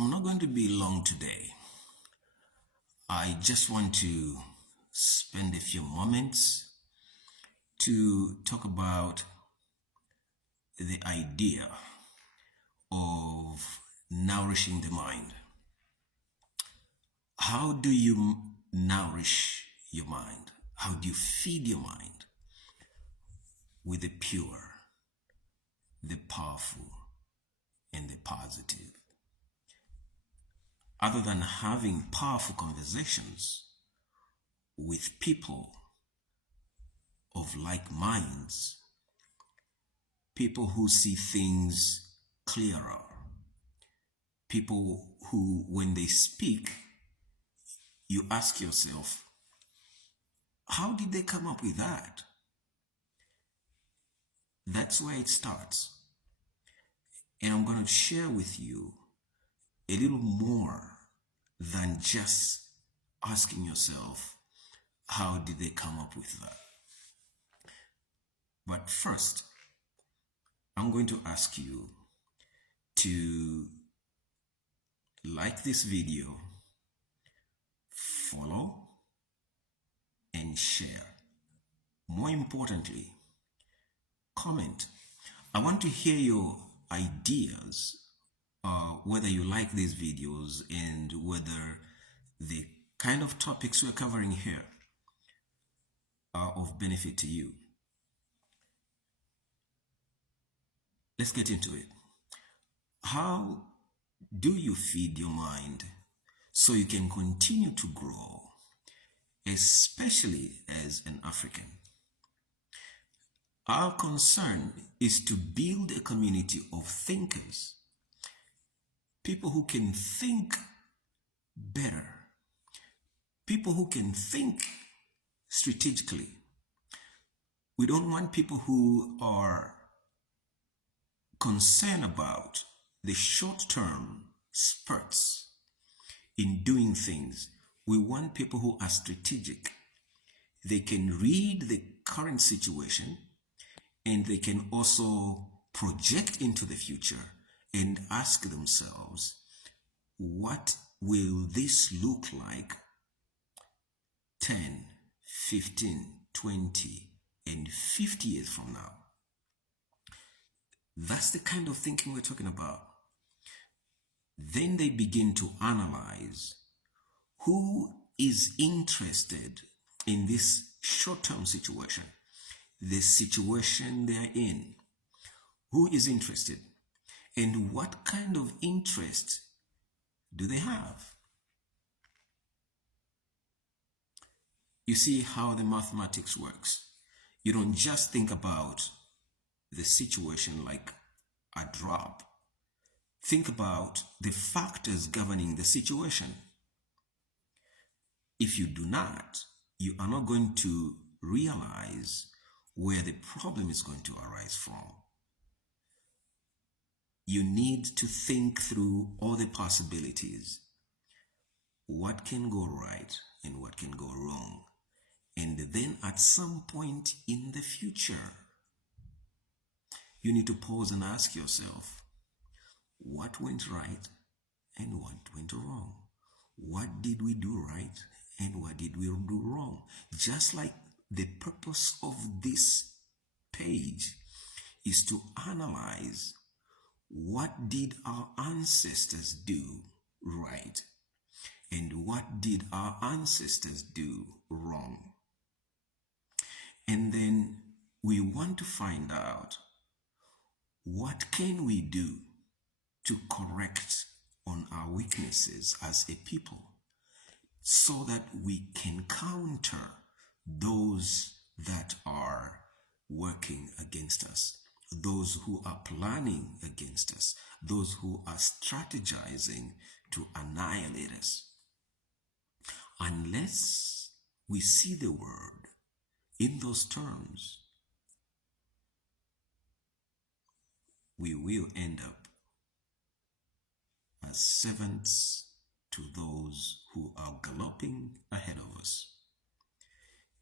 I'm not going to be long today. I just want to spend a few moments to talk about the idea of nourishing the mind. How do you nourish your mind? How do you feed your mind with the pure, the powerful, and the positive? Other than having powerful conversations with people of like minds, people who see things clearer, people who, when they speak, you ask yourself, how did they come up with that? That's where it starts. And I'm going to share with you a little more than just asking yourself, how did they come up with that? But first, I'm going to ask you to like this video, follow, and share. More importantly, comment. I want to hear your ideas, whether you like these videos and whether the kind of topics we're covering here are of benefit to you. Let's get into it. How do you feed your mind so you can continue to grow, especially as an African? Our concern is to build a community of thinkers, people who can think better, people who can think strategically. We don't want people who are concerned about the short-term spurts in doing things. We want people who are strategic. They can read the current situation and they can also project into the future and ask themselves, what will this look like 10, 15, 20, and 50 years from now? That's the kind of thinking we're talking about. Then they begin to analyze who is interested in this short-term situation, the situation they're in. Who is interested? And what kind of interest do they have? You see how the mathematics works. You don't just think about the situation like a drop. Think about the factors governing the situation. If you do not, you are not going to realize where the problem is going to arise from. You need to think through all the possibilities. What can go right and what can go wrong? And then at some point in the future, you need to pause and ask yourself, what went right and what went wrong? What did we do right and what did we do wrong? Just like the purpose of this page is to analyze what did our ancestors do right and what did our ancestors do wrong. And then we want to find out, what can we do to correct on our weaknesses as a people so that we can counter those that are working against us, those who are planning against us, those who are strategizing to annihilate us. Unless we see the word in those terms, we will end up as servants to those who are galloping ahead of us.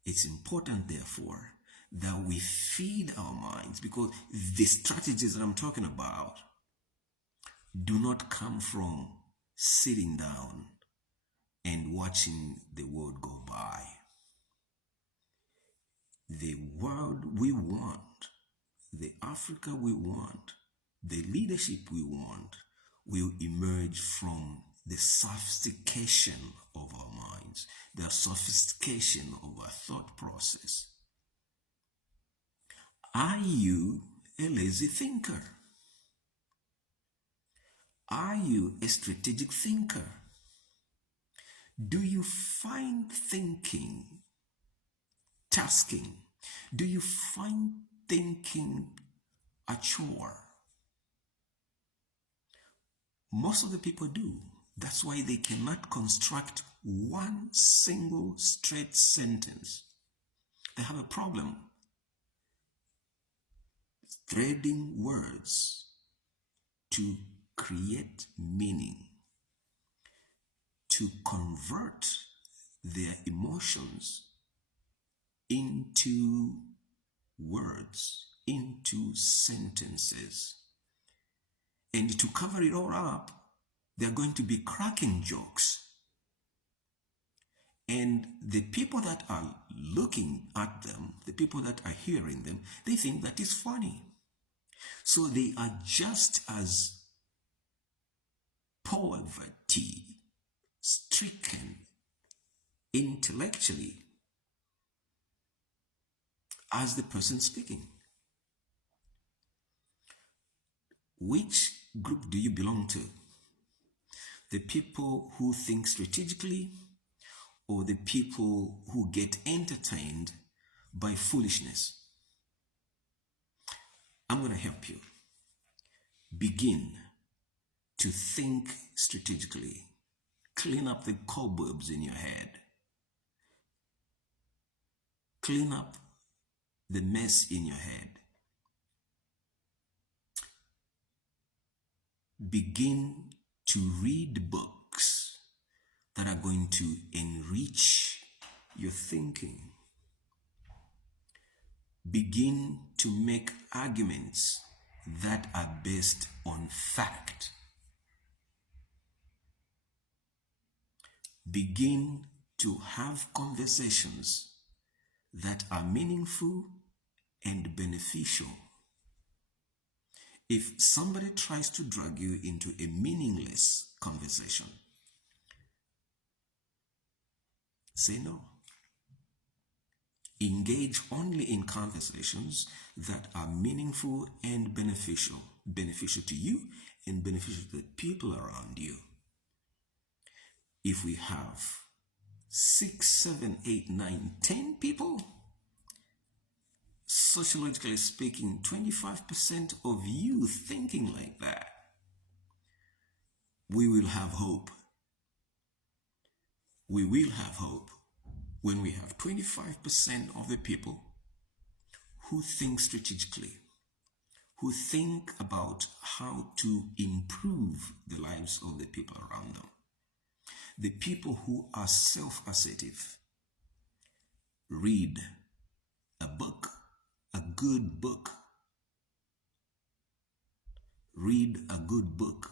It's important, therefore, that we feed our minds, because the strategies that I'm talking about do not come from sitting down and watching the world go by. The world we want, the Africa we want, the leadership we want will emerge from the sophistication of our minds, the sophistication of our thought process. Are you a lazy thinker? Are you a strategic thinker? Do you find thinking tasking? Do you find thinking a chore? Most of the people do. That's why they cannot construct one single straight sentence. They have a problem threading words to create meaning, to convert their emotions into words, into sentences. And to cover it all up, they're going to be cracking jokes. And the people that are looking at them, the people that are hearing them, they think that is funny. So they are just as poverty stricken intellectually as the person speaking. Which group do you belong to? The people who think strategically, or the people who get entertained by foolishness? I'm going to help you. Begin to think strategically. Clean up the cobwebs in your head. Clean up the mess in your head. Begin to read books that are going to enrich your thinking. Begin to make arguments that are based on fact. Begin to have conversations that are meaningful and beneficial. If somebody tries to drag you into a meaningless conversation, say no. Engage only in conversations that are meaningful and beneficial. Beneficial to you and beneficial to the people around you. If we have 6, 7, 8, 9, 10 people, sociologically speaking, 25% of you thinking like that, we will have hope. We will have hope when we have 25% of the people who think strategically, who think about how to improve the lives of the people around them. The people who are self-assertive. Read a book, a good book. Read a good book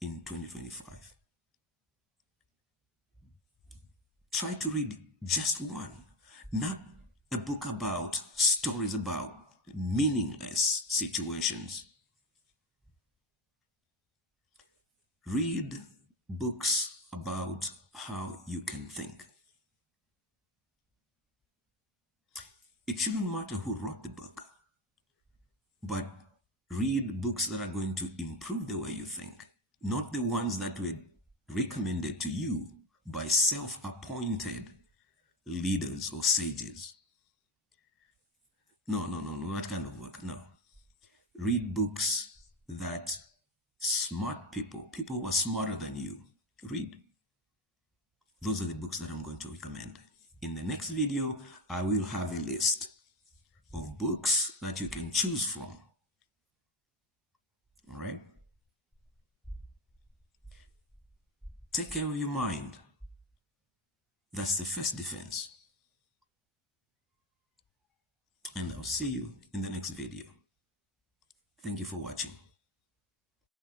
in 2025. Try to read just one, not a book about stories about meaningless situations. Read books about how you can think. It shouldn't matter who wrote the book, but read books that are going to improve the way you think, not the ones that were recommended to you by self-appointed leaders or sages. No, that kind of work, no. Read books that smart people who are smarter than you, read. Those are the books that I'm going to recommend. In the next video, I will have a list of books that you can choose from. All right? Take care of your mind. That's the first defense. And I'll see you in the next video. Thank you for watching.